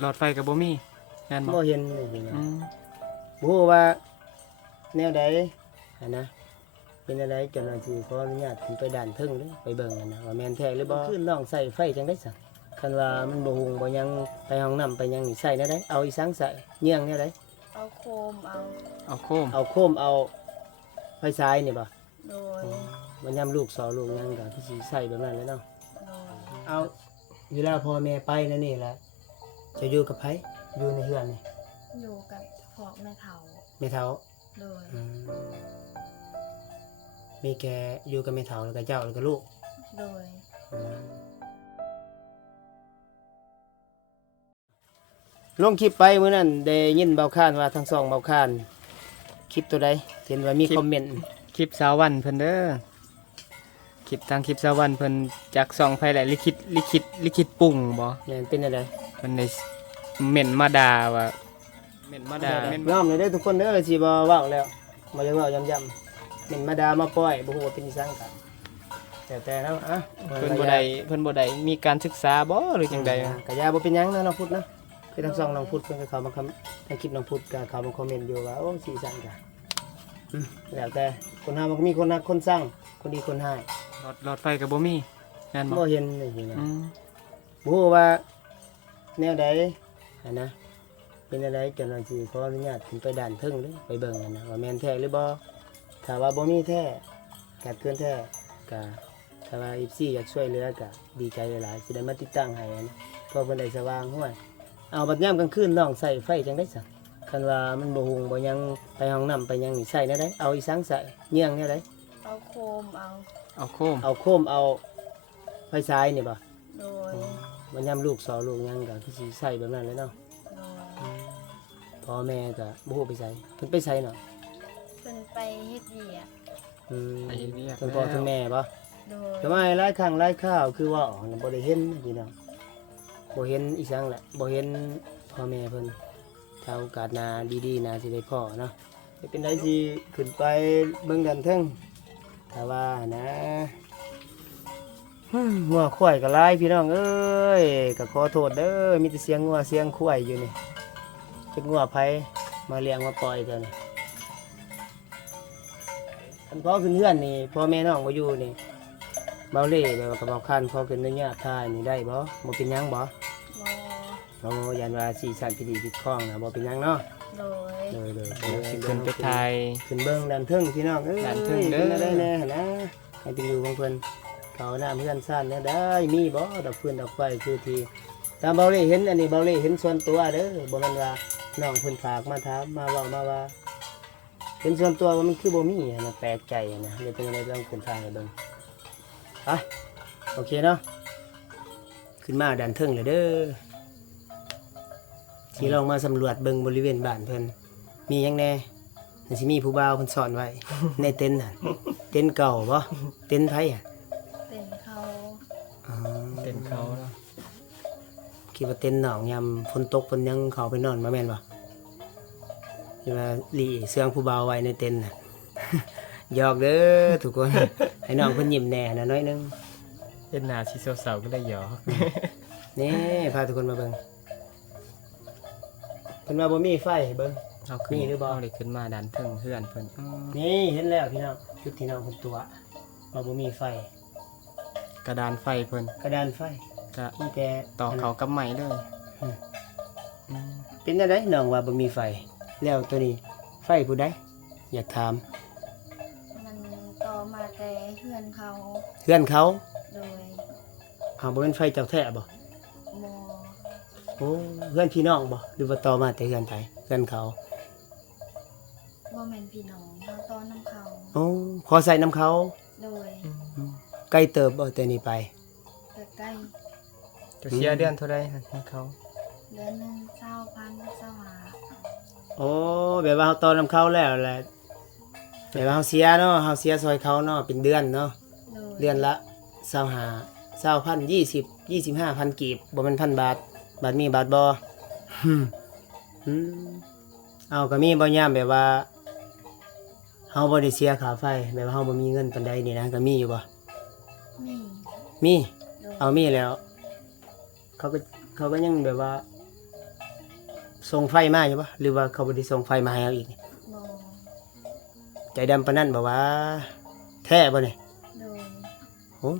หลอดไฟก็บ่มีแม่นบ่บ่เห็นเลยนี่นะ อืม บ่ฮู้ว่าแนวใดหันนะเป็นอะไรเจ้าหน้าที่ขออนุญาตขึ้นไปด่านเทิงเด้อไปเบิ่งกันนะว่าแม่นแท้หรือบ่ขึ้นลองใส่ไฟจังได๋ซะคันว่ามันบ่หุงบ่หยังไปห้องน้ำไปหยังนี่ใส่แนวใดเอาอีสังใส่เยี่ยงแนวใด เอาโคมเอา เอาโคม เอาโคมเอาไฟฉายนี่บ่ โดย มันยามลูกสอลูกหยังก็คือสิใส่แบบนั้นแหละเนาะ โดย เอาเวลาพ่อแม่ไปนั่นนี่แหละจะอยู่กับไผอยู่ในเฮือนนี่ อยู่กับพ่อแม่เฒ่า แม่เฒ่า โดย มีแกอยู่กับแม่เฒ่าแล้วก็เจ้าแล้วก็ลูก โดย ลงคลิปไปมื้อนั้นได้ยินเบาค้านว่าทั้งสองเบาค้านคลิปตัวใดเห็นว่ามีคอมเมนต์ คลิปสาววันเพิ่นเด้อคลิปทางคลิปสาววันเพิ่นจากส่องไผแหละลิขิตปุ่งบ่ แม่นเป็นอะไร เพิ่นได้เม่นมาด่าว่าเม่นมาด่าเม่น น้อมเลยเด้อทุกคนเด้อสิบ่เว้าแล้วบ่ยังเว้าย้ำๆเป็นมาดามาปล่อยบ่ฮู้ว่าเป็นอีสังกันแต่เนาะอ่ะ เพิ่นบ่ได้มีการศึกษาบ่หรือจังใด ก็อย่าบ่เป็นหยังนะน้องพุทธนะคือทั้งสองน้องพุทธเพิ่นก็เข้ามาทางคลิปน้องพุทธก็เข้ามาคอมเมนต์อยู่ว่าโอ้สีสันกันแล้วแต่คนหามันก็มีคนฮักคนสร้างคนดีคนให้ หลอดไฟก็บ่มีแม่นบ่ บ่เห็นเลยนี่นะ อืม บ่ฮู้ว่าแนวใดหันนะเป็นอะไรเจ้าหน้าที่ขออนุญาตขึ้นไปด่านเทิงเด้อไปเบิ่งกันนะว่าแม่นแท้หรือบ่ถ้าว่าบ่มีแท้ขาดเกินแท้ก็ถ้าว่า FC อยากช่วยเหลือก็ดีใจหลายๆสิได้มาติดตั้งให้นะเพราะเพิ่นได้สว่างห้วยเอาบัดยามกลางคืนลองใส่ไฟจังได๋ซะคันว่ามันบ่หุงบ่หยังไปห้องน้ำไปหยังนี่ใส่แนวใดเอาอีสังใส่เยี่ยงแนวใด เอาโคมเอา เอาโคม เอาโคมเอาไฟฉายนี่บ่ โดย มันยามลูกสอลูกหยังก็คือสิใส่แบบนั้นเลยเนาะ โดย พ่อแม่ก็บ่ฮู้ไปใส่เพิ่นไปใส่เนาะ เพิ่นไปเฮ็ดเวียก อืม ไปเรียก เพิ่นพ่อเพิ่นแม่บ่ โดย ทำไมหลายครั้งหลายคราวคือว่าอ๋อบ่ได้เห็นพี่น้องบ่เห็นอีสังแหละบ่เห็นพ่อแม่เพิ่นถ้าโอกาสหน้าดีๆน่าสิได้พ้อเนาะเป็นไดสิขึ้นไปเบิ่งดันเทิงถ้าว่านะงัวควายก็หลายพี่น้องเอ้ยก็ขอโทษเด้อมีแต่เสียงงัวเสียงควายอยู่นี่จักงัวไผมาเลี้ยงมาปล่อยเท่านี้คันพ่อขึ้นเฮือนนี่พ่อแม่น้องบ่อยู่นี่เบาเล่แบบว่ากับเบาคันพ่อขึ้นอนุญาตถ่ายนี่ได้บ่เป็นหยังบ่ บ่ โอ้ยันว่าสีสันที่ดีที่คล้องนะบ่เป็นหยังเนาะ โดย เลย เดี๋ยวสิขึ้นไปถ่าย ขึ้นเบิ่งดันเทิงพี่น้องเอ้ย ดันเทิงเด้อ เป็นอะไรแน่หั่นนะให้ติดูของเพิ่นเขาหน้าเพื่อนซ่านเนี่ยได้มีบ่ดอกเพื่อนดอกไฟคือที่ตามเบาเล่เห็นอันนี้เบาเล่เห็นส่วนตัวเด้อบ่แม่นว่าน้องเพิ่นฝากมาถามมาเว้ามาว่าเห็นส่วนตัวว่ามันคือบ่มีอะนะแปลกใจอะนะเดี๋ยวเป็นอะไรต้องขึ้นทางให้เบิ่งไปโอเคเนาะขึ้นมาดันเทิงเลยเด้อ ที่ลองมาสำรวจเบิ่งบริเวณบ้านเพิ่นมีหยังแน่มันสิมีผู้บ่าวเพิ่นสอนไว้ ในเต็นท์น่ะเต็นท์เก่าบ่เต็นท์ไผอ่ะ เป็นเขา อ๋อ เต็มเขาเนาะ คิดว่าเต็นท์หนองยามฝนตกเพิ่นยังเข้าไปนอนมาแม่นบ่ที่ว่าหลีเสื้องผู้บ่าวไว้ในเต็นท์น่ะ หยอกเด้อทุกคน ให้น้องเพิ่นยิ้มแหน่น่ะน้อยหนึง เฮ็ดหน้าสิเศร้าๆก็ได้หยอก นี่พาทุกคนมาเบิ่งเพิ่นว่าบ่มีไฟให้เบิ่ง เอาขึ้น นี่หรือบ่ เาได้ขึ้นมาดันเทิงเพื่อนเพิ่นอืม นี่เห็นแล้วพี่น้องจุดที่น้องเพิ่นตัวว่าบ่มีไฟ กระดานไฟเพิ่น กระดานไฟ ก็ มีแต่ ต่อเขากับไม้เลยอืม เป็นจังไดน้องว่าบ่มีไฟ แล้วตัวนี้ไฟผู้ใดอยากถาม มันต่อมาแต่เพื่อนเขา เพื่อนเขา โดย หาบ่เป็นไฟเจ้าแท้บ่ บ่ โอ้เพื่อนพี่น้องบ่หรือว่าต่อมาแต่เพื่อนไผเพื่อนเขา บ่แม่นพี่น้องเขาต้อนน้ำเขา โอ้ขอใส่น้ำเขา โดย ใกล้เติบบ่แต่นี้ไป ใกล้ จะเสียเดือนเท่าใดให้เขา ๆเดือนหนึง20,000 โอ้แบบว่าเฮาต่อน้ำเขาแล้วแหละแบบว่าเฮาเสียเนาะเฮาเสียซอยเขาเนาะเป็นเดือนเนาะ โดย เดือนละ20,000 20,000 25,000กีบบ่แม่น1,000 บาท บาทมีบาทบ่ อืมเอาก็มีบ่ยามแบบว่าเฮาบ่ได้เสียค่าไฟแบบว่าเฮาบ่มีเงินปานใดนี่นะก็มีอยู่บ่ มี มี โดย เอามีแล้ว เขาก็ เขาก็ยังแบบว่าส่งไฟมาอยู่ปะหรือว่าเขาบ่ได้ส่งไฟมาให้เราอีก บ่ ใจดำปานนั้นบ่ว่าแท้บ่นี่ โดย โอ้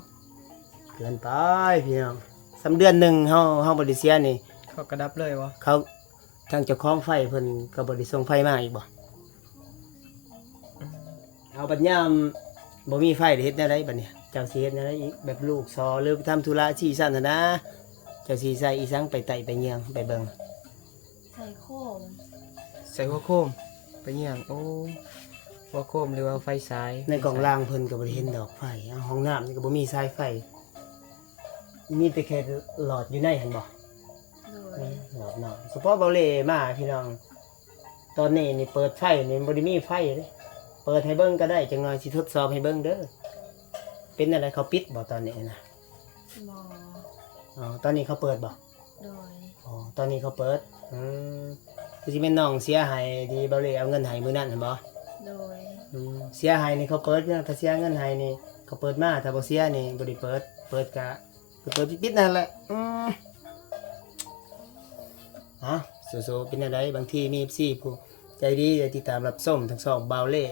เกินไปพี่น้องสำเดือนหนึงเฮาบ่ได้เสียนี่ เขากระดับเลยวะ เขาทางเจ้าของไฟเพิ่นก็บ่ได้ส่งไฟมาอีกบ่เอาบัดยามบ่มีไฟได้เฮ็ดแนวใดบัดนี้เจ้าสิเฮ็ดแนวใดอีกแบบลูกซอหรือไปทำธุระที่ซั่นน่ะนะเจ้าสิใส่อีสังไปไต่ไปเยียงไปเบิ่ง ใส่โคม ใส่หัวโคมไปเยี่ยงโอ้หัวโคมหรือว่าไฟสาย ในกล่องล่างเพิ่นก็บ่ได้เห็นดอกไฟเอาห้องน้ำนี่ก็บ่มีสายไฟมีแต่แค่หลอดอยู่ในหั่นบ่ โดย หลอดน้ำเฉพาะเบาเล่มาพี่น้องตอนนี้นี่เปิดไฟนี่บ่ได้มีไฟเด้เปิดให้เบิ่งก็ได้จังหน่อยสิทดสอบให้เบิ่งเด้อเป็นอะไรเขาปิดบ่ตอนนี้นะ บ่ อ๋อตอนนี้เขาเปิดบ่ โดย อ๋อตอนนี้เขาเปิดคือสิแม่นน้องเสียหายที่เบาเล่เอาเงินให้มื้อนั้นหั่นบ่ โดย เสียหายนี่เขาเปิดเนี่ยถ้าเสียเงินให้นี่เขาเปิดมาถ้าบ่เสียนี่บ่ได้เปิดเปิดก็เปิดปิดนั่นแหละสู้ๆเป็นอะไรบางทีมี FC ผู้ใจดีได้ติดตามรับชมทั้งสองเบาเล่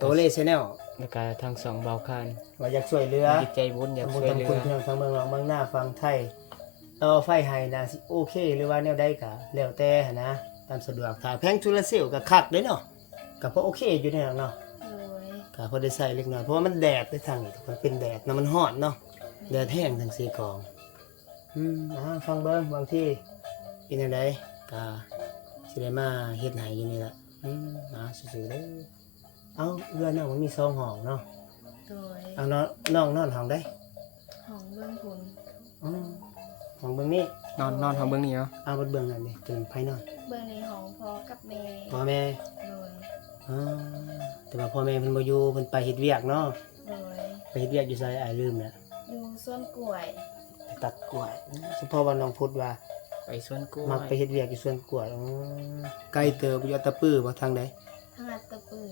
โตเล่ Channel แล้วก็ทางสองเบาคาน ว่าอยากช่วยเหลือ จิตใจบุญอยาก ทำบุญ ช่วยเหลื ทำคุณ อ พี่น้องฟังเมืองนอกเมืองหน้าฟังไทยต่อไฟให้น่าสิโอเคหรือว่าแนวใดก็แล้วแต่หั้นนะตามสะดวกถ้าแพงจุลเซลก็คักเด้เนาะก็พอโอเคอยู่ในนั้นเนาะ โดย ก็พอได้ใส่เล็กน้อยเพราะว่ามันแดดไปทางนี้มันเป็นแดดเนาะมันร้อนเนาะแดดแห้งทั้งสี่กองฟังเบิ่งบางที่เป็นจังไดก็สิได้มาเฮ็ดให้อยู่นี่แหละซื่อๆเด้อเอาเรือนน้องมันมี2ห้องเนาะ โดย เอาน้องนอนห้องได้ ของเบื้องผล ห้องเบิ่งนี้ นอนของเบื้องนี้เนาะ เอาเบิ่งนั่นนี่เป็นไผนอน เบื้องในของพ่อกับแม่ พ่อแม่ โดย อ๋อแต่ว่าพ่อแม่เพิ่นบ่อยู่เพิ่นไปเฮ็ดเวียกเนาะ โดย ไปเฮ็ดเวียกอยู่ไสอ้ายลืมแล้ว อยู่สวนกล้วย ไปตัดกล้วยเฉพาะว่าน้องพุทธว่า ไปสวนกล้วย มักไปเฮ็ดเวียกอยู่สวนกล้วยไกลเติบอยู่อัตตปื้อบ่ทางใด ทางอัตตปือ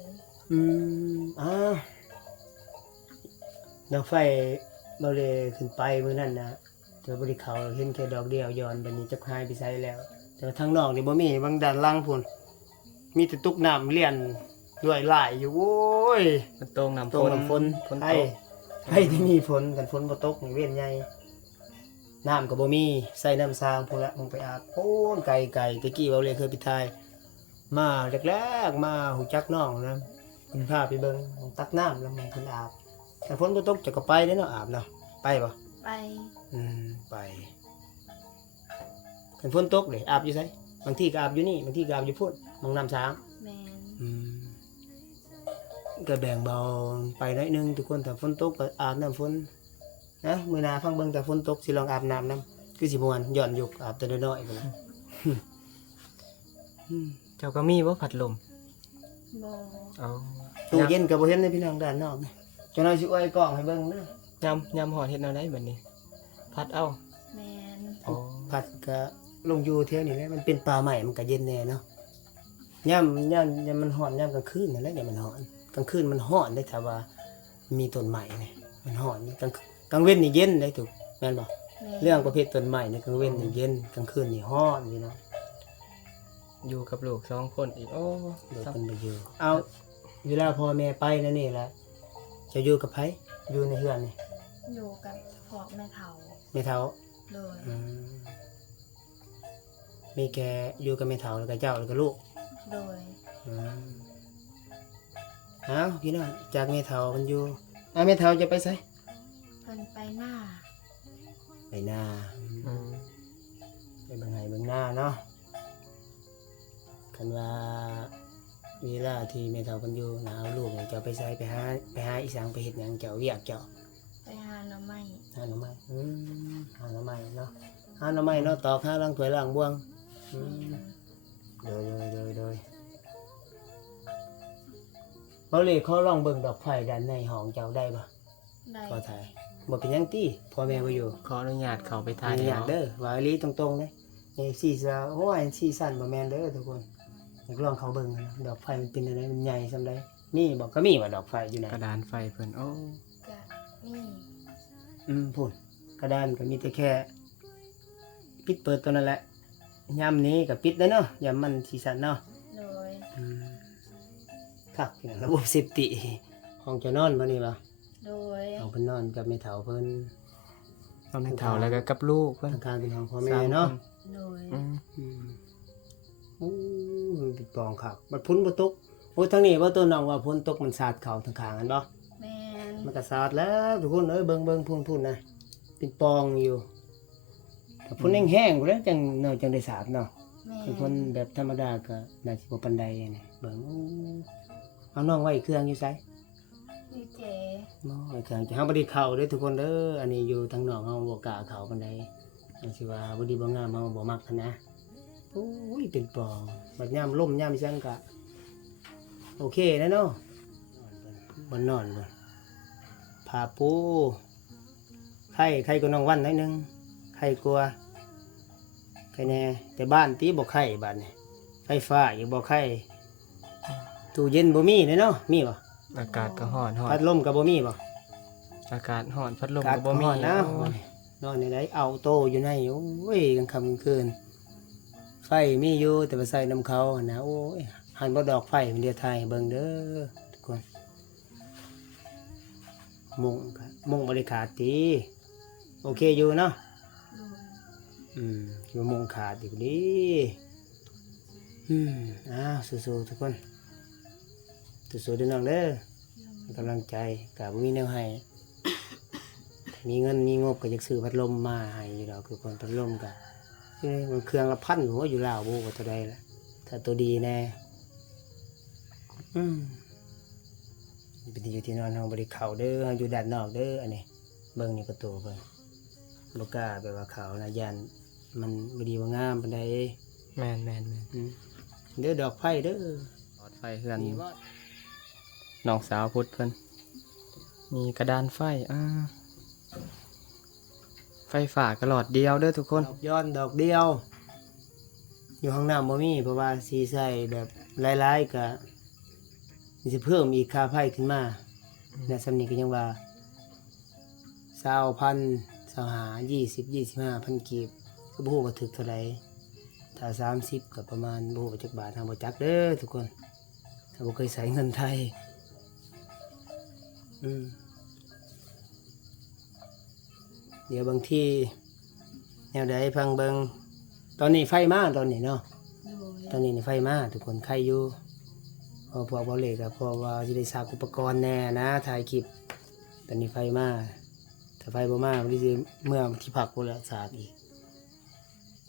ดอกไฟบ่ได้ขึ้นไปมื้อนั้นนะแต่บ่ได้เข้าเห็นแค่ดอกเดียวย้อนบัดนี้จักหายไปไสแล้ว แต่ว่าทางนอกนี่บ่มีบางด้านล่างพุ่นมีแต่ตุกน้ำเลียนด้วยหลายอยู่โว้ย มันตรงน้ำ ตรงน้ำฝน ฝน ให้ ตก ให้ที่มีฝนกันฝนบ่ตกนี่เว้นใหญ่น้ำก็บ่มีใส่น้ำสร้างพุ่นละมึงไปอาบโอ้ยไกลตะกี้เว้าเลยเคยไปถ่ายมาแรกๆมาหูจักน้องนะเพิ่นพาไปเบิ่งตักน้ำแล้วมึงเพิ่นอาบแต่ฝนบ่ตกจะก็ไปเด้อเนาะอาบเนาะไปบ่ ไป ไปคันฝนตกเลยอาบอยู่ไสบางทีก็อาบอยู่นี่บางทีก็อาบอยู่พุ่นมองน้ำสาง แมน ก็แบ่งเบาไปหน่อยหนึงทุกคนแต่ฝนตกก็อาบน้ำฝนนะมื้อหน้าฟังเบิ่งแต่ฝนตกสิลองอาบน้ำนํคือสิม่วนย้อนยุคอาบแต่น้อยๆพุ่นน่ะ เจ้าก็มีบ่พัดลม บ่ เอา ตู้เย็นก็บ่เห็นเลยพี่น้องด้านนอกนี่เจ้าน้อยสิอวยกล้องให้เบิ่งเด้อยำหอดเฮ็ดแนวใดบัดนี้ พัดเอา แมน อ๋อ ผัดก็ลงอยู่แถวนี้แหละมันเป็นป่าใหม่มันก็เย็นแน่เนาะยามมันร้อนยามกลางคืนนั่นแหละยามมันร้อนกลางคืนมันร้อนได้ถ้าว่ามีต้นไม้นี่มันร้อนนี่กลางเว้นนี่เย็นได้ถูกแม่นบ่ แม่น เรื่องประเภทต้นไม้นี่กลางเว้นนี่เย็นกลางคืนนี่ร้อนพี่น้อง อยู่กับลูก2คนอีกโอ้ เดี๋ยว ซ้ำ เพิ่นบ่อยู่เอาเวลาพ่อแม่ไปนั่นนี่แหละจะอยู่กับไผอยู่ในเฮือนนี่ อยู่กับพ่อแม่เฒ่า แม่เฒ่า โดย มีแกอยู่กับแม่เฒ่าแล้วก็เจ้าแล้วก็ลูก โดย เอาพี่น้องจากแม่เฒ่ามันอยู่แม่เฒ่าจะไปไส เพิ่นไปหน้า ไปนา อืม ไปเบิ่งไห้เบิ่งหน้าเนาะคันว่าเวลาที่แม่เฒ่ามันอยู่หนาวลูกนี่เจ้าไปไสไปหาอีสังไปเฮ็ดหยังเจ้าเวียกเจ้า ไปหาหน่อไม้ หาหน่อไม้หาหน่อไม้เนาะหาหน่อไม้เนาะตอกหาล้างถ้วยล้างบ้วงโดยเบาเลยเขาลองเบิ่งดอกไฟด้านในห้องเจ้าได้บ่ ได้ พอถ่ายบ่เป็นหยังติพ่อแม่บ่อยู่ ขออนุญาตเข้าไปถ่า ถ่าย ยอยาก เนาะ เด้อว่าอีหลีตรงๆเด้นี่สีซะโอ้ยสีสั้นบ่แม่นเด้อทุกคนอยากลองเขาเบิ่งนะดอกไฟมันเป็นจังไดมันใหญ่ซำใดมีบ่ก็มีว่าดอกไฟอยู่ไหน กระดานไฟเพิ่นโอ้ กะนี่ พุ่นกระดานก็มีแต่แค่ ปิดเปิดตัวนั่นแหละยามนี้ก็ปิดได้เนาะยามมันสีสันเนาะ โดย ครับระบบเซฟตี้ห้องจะนอนบ่นี่บ่ โดย ห้องเพิ่นนอนกับแม่เฒ่าเพิ่น เอาในเฒ่าแล้วก็กับลูกเพิ่น ทางการเป็นห้องพ่อแม่เนาะ โดย อืม โอ้มันปิดปองครับบัดพ้นบ่ตกโอ้ทางนี้บ่ตัวน้องว่าพ้นตกมันสาดเข้าทางข้างกันบ่ แม่น มันก็สาดแล้วทุกคนเอ้ยเบิ่งพุ่นนะเป็นปองอยู่ถ้าพ้นแห้งๆพุ่นแล้วจังเนาะจังได้สาดเนาะ แม่ ถ้าพ้นแบบธรรมดาก็น่าสิบ่ปานใดนี่เบิ่งโอ้เอาน้องไว้เครื่องอยู่ไส พี่เจ น้องไว้เครื่องจะเฮาบ่ได้เข้าเด้อทุกคนเด้ออันนี้อยู่ทางนอกเฮาบ่กล้าเข้าปานใดอันสิว่าบ่ดีบ่งามเฮาบ่มักหั้นนะโอ้ยเป็นปองบัดยามลมยามจังก็โอเคนะเนาะบ่นอนบ่ผ้าปูไข่ก็น้องวันหน่อยหนึงไข่กลัวไข่แน่แต่บ้านตีบ่ไข่บ้านนี่ไฟฟ้าอยู่บ่ไข่ตู้เย็นบ่มีเนาะมีบ่ อากาศก็ร้อนร้อ พั น ดลมก็บ่มีบ่ อากาศร้อนพัดลม กาด ก็บ่มี ร้อนนะ โอ้ย นอนในไหนเอาโตอยู่ในโอ้ยกลางค่ำกลางคืนไฟมีอยู่แต่ว่าใส่น้ำเขาหั่นนะโอ้ยหันบ่ดอกไฟมันเดียวไทยเบิ่งเด้อทุกคนมุงบ่ได้ขาดติโอเคอยู่เนาะ โดย อยู่มุงขาดอีกดิอ้าวสู้ๆทุกคนสู้ๆเด้อน้องเด้อให้กำลังใจก็บ่มีแนวให้ มีเงินมีงบก็อยากซื้อพัดลมมาให้อยู่ดอกคือคนพัดลมก็มันเครื่องละพันหัวอยู่แล้วบ่ว่าเท่าใดล่ะถ้าตัวดีแน่เป็นที่อยู่ที่นอนเฮาบ่ได้เข้าเด้อเฮาอยู่ด้านนอกเด้ออันนี้เบิ่งนี่ประตูเบิ่งบ่กล้าแบบว่าเข้านะย่านมันบ่ดีบ่งามปานใด แม่น เด้อดอกไผ่เด้อ หลอดไฟเฮือน นี่ว่า น้องสาวพุทธเพิ่นมีกระดานไฟไฟฟ้าก็หลอดเดียวเด้อทุกคน ดอกย้อนดอกเดียว อยู่ห้องน้ำบ่มีเพราะว่าสีใส่แบบหลายๆก็สิเพิ่มอีกค่าไฟขึ้นมาและสำนี้ก็ยังว่า20,000 25 20 25,000กีบก็บ่ฮู้ว่าถึกเท่าใดถ้า30ก็ประมาณบ่ฮู้ว่าจักบาททางบ่จักเด้อทุกคนถ้าบ่เคยใช้เงินไทยเดี๋ยวบางทีแนวใดฟังเบิงตอนนี้ไฟมาตอนนี้เนาะ โดย ตอนนี้นี่ไฟมาทุกคนใครอยู่พอพวกบอลเล็กอะเพราะว่าจะได้สากอุปกรณ์แน่นะถ่ายคลิปตอนนี้ไฟมาถ้าไฟบ่มามันจะเมื่อที่พักพุ่นละสากอีก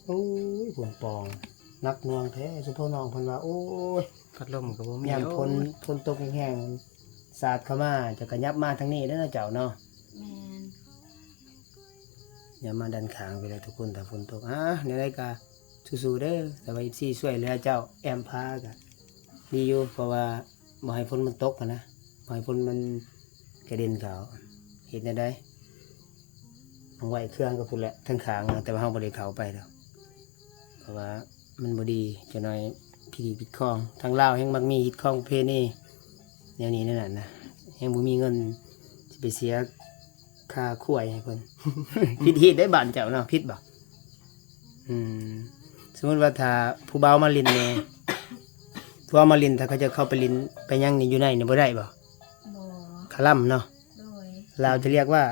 โอ้ยผงปองนักหน่วงแท้สุพน้องเพิ่นว่าโอ้ย พัดลมก็บ่มี ยาม โอ้ พ้นตกแห้งๆสาดเข้ามาจะกระยับมาทางนี้เด้อเจ้าเนาะ แม่น อย่ามาดันขางไปเลยทุกคนแต่ฝนตกในรายการสู้ๆเด้อแต่ว่าซี่ช่วยเหลือเจ้าแอมพากันดีอยู่เพราะว่าบ่ให้ฝนมันตกนะบ่ให้ฝนมันกระเด็นเขาเห็นได้เอาไว้เครื่องก็พูดแหละทั้งขางนะแต่ว่าเฮาบ่ได้เข้าไปดอกเพราะว่ามันบ่ดีจะน้อยพิธีปิดคลองทางลาวแห่งมักมีฮิตคลองประเพณีแนวนี้นั่นน่ะนะแห่งบ่มีเงินสิไปเสียค่าคุ้ยให้เพิ่น พิษได้บ้านเจ้าเนาะพิษบ่สมมติว่าถ้าผู้เบาวมาลินเนี่ย ผู้เบาวมาลินถ้าเขาจะเข้าไปลินไปยังนี่อยู่ในนี่บ่ได้บ่ บ่ คาลัมเนาะ โดย เราวจะเรียกว่า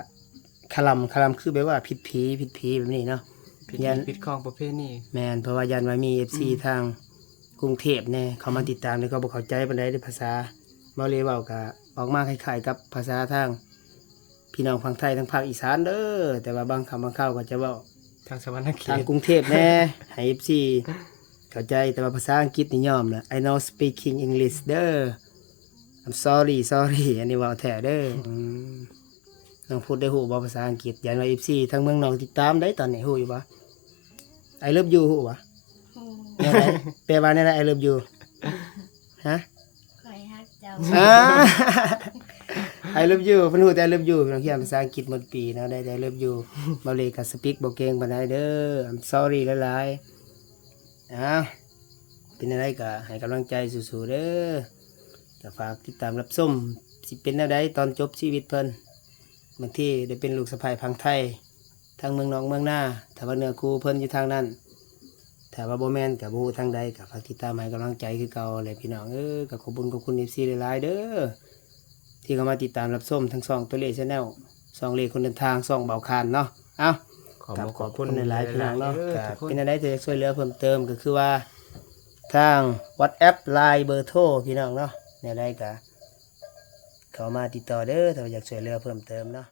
คาลัมคือแปลว่าผิดผีแบบนี้เนาะ พิ ยัน พิดของประเภทนี้ แม่นเพราะว่ายันว่ามี FC ทางกรุงเทพแน่เขามาติดตามแล้วก็บ่เข้าใจปานใดในภาษาบ่เลยเว้าก็ออกมาคล้ายๆกับภาษาทางพี่น้องฝั่งไทยทางภาคอีสานเด้อแต่ว่าบางคำบางคราวก็จะเว้า ทางสวรรค์เข ทาง ต กรุงเทพแน่ ให้ FC เข้าใจแต่ว่าภาษาอังกฤษนี่ยอมละ I know speaking English เด้อ I'm sorry อันนี้เว่าแท้เด้อน้องพูดได้หูบ่ภาษาอังกฤษยันว่า FC ทางเมืองนอกติดตามได้ตอนนี้หูอยู่บ่ I love you หูบ่ โอ้ แนวไหนแปลว่าแนวไหน I love you ฮะ คอยฮักเจ้า I love you เพิ่นฮู้แต่ I love you เพิ่นเขียนภาษาอังกฤษหมดปีนะได้ I love you บ่เลยก็สปีกบ่เก่งปานใดเด้อ I'm sorry หลายๆเป็นอะไรก็ให้กำลังใจสู้ๆเด้อก็ฝากติดตามรับชมสิเป็นแนวใดตอนจบชีวิตเพิ่นบางทีได้เป็นลูกสะใภ้พังไทย ทางเมืองนอกเมืองหน้าถ้าว่าเนื้อคู่เพิ่นอยู่ทางนั้นถ้าว่าบ่แม่นก็บ่ฮู้ทางใดก็ฝากติดตามให้กำลังใจคือเก่าแหละพี่น้องก็ขอบคุณ FC หลายๆเด้อที่เข้ามาติดตามรับชมทั้ง2ตัวเลข Channel 2เลขคนเดินทาง2เบาคานเนาะเอ้า ขอบคุณในหลายๆพี่น้องเนาะก็เป็นอะไรที่จะช่วยเหลือเพิ่มเติมก็คือว่าทาง WhatsApp Line เบอร์โทรพี่น้องเนาะแนวใดก็เข้ามาติดต่อเด้อถ้าอยากช่วยเหลือเพิ่มเติมเนาะ